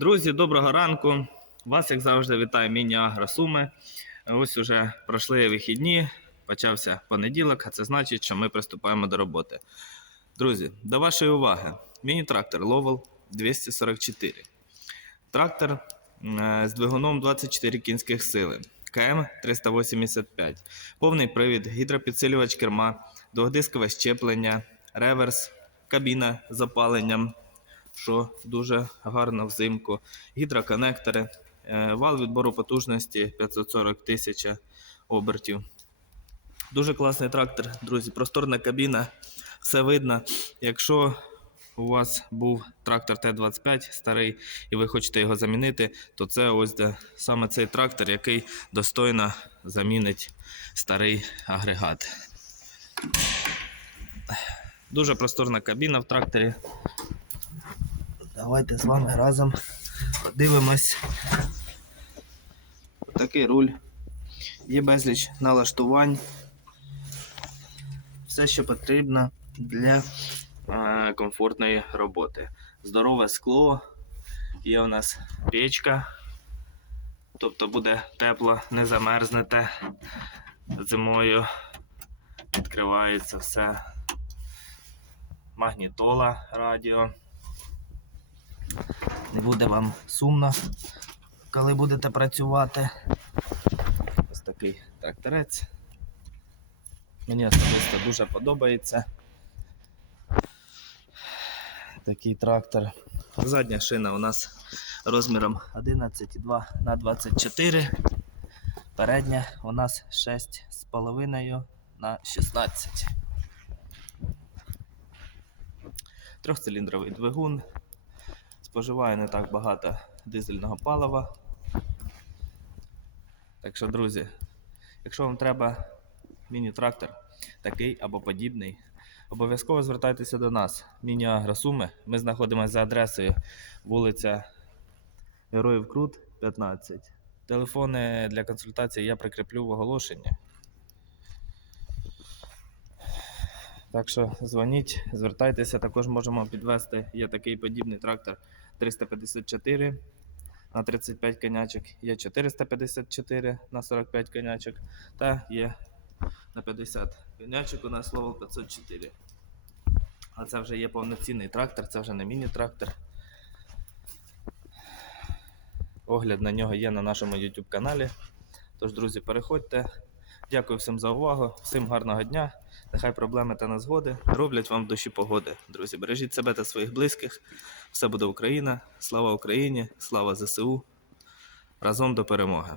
Друзі, доброго ранку. Вас, як завжди, вітає міні Агро Суми. Ось уже пройшли вихідні, почався понеділок, а це значить, що ми приступаємо до роботи. Друзі, до вашої уваги: міні-трактор Lowell 244. Трактор е, з двигуном 24 кінських сили. КМ 385. Повний привід, гідропідсилювач керма, двохдискове щеплення, реверс, кабіна з запаленням, що дуже гарно взимку, гідроконектори, е, вал відбору потужності 540 тисяч обертів. Дуже класний трактор, друзі. Просторна кабіна, все видно. Якщо у вас був трактор Т-25 старий, і ви хочете його замінити, то це ось де саме цей трактор, який достойно замінить старий агрегат. Дуже просторна кабіна в тракторі. Давайте з вами разом подивимось. Такий руль. Є безліч налаштувань. Все, що потрібно для е, комфортної роботи. Здорове скло. Є у нас печка. Тобто буде тепло, не замерзнете зимою. Відкривається все. Магнітола радіо. Буде вам сумно, коли будете працювати. Ось такий тракторець. Мені особисто дуже подобається. Такий трактор. Задня шина у нас розміром 11,2 на 24. Передня у нас 6,5 на 16. Трьохциліндровий двигун. Споживає не так багато дизельного палива. Так що, друзі, якщо вам треба міні-трактор, такий або подібний, обов'язково звертайтеся до нас. Міні-Агро Суми. Ми знаходимося за адресою вулиця Героїв Крут, 15. Телефони для консультації я прикріплю в оголошенні. Так що дзвоніть, звертайтеся, також можемо підвести. Є такий подібний трактор 354 на 35 конячок, є 454 на 45 конячок, та є на 50 конячок у нас Lowell 504. А це вже є повноцінний трактор, це вже не міні-трактор. Огляд на нього є на нашому YouTube каналі. Тож, друзі, переходьте. Дякую всім за увагу, всім гарного дня. Нехай проблеми та незгоди роблять вам в душі погоди. Друзі, бережіть себе та своїх близьких. Все буде Україна. Слава Україні! Слава ЗСУ! Разом до перемоги!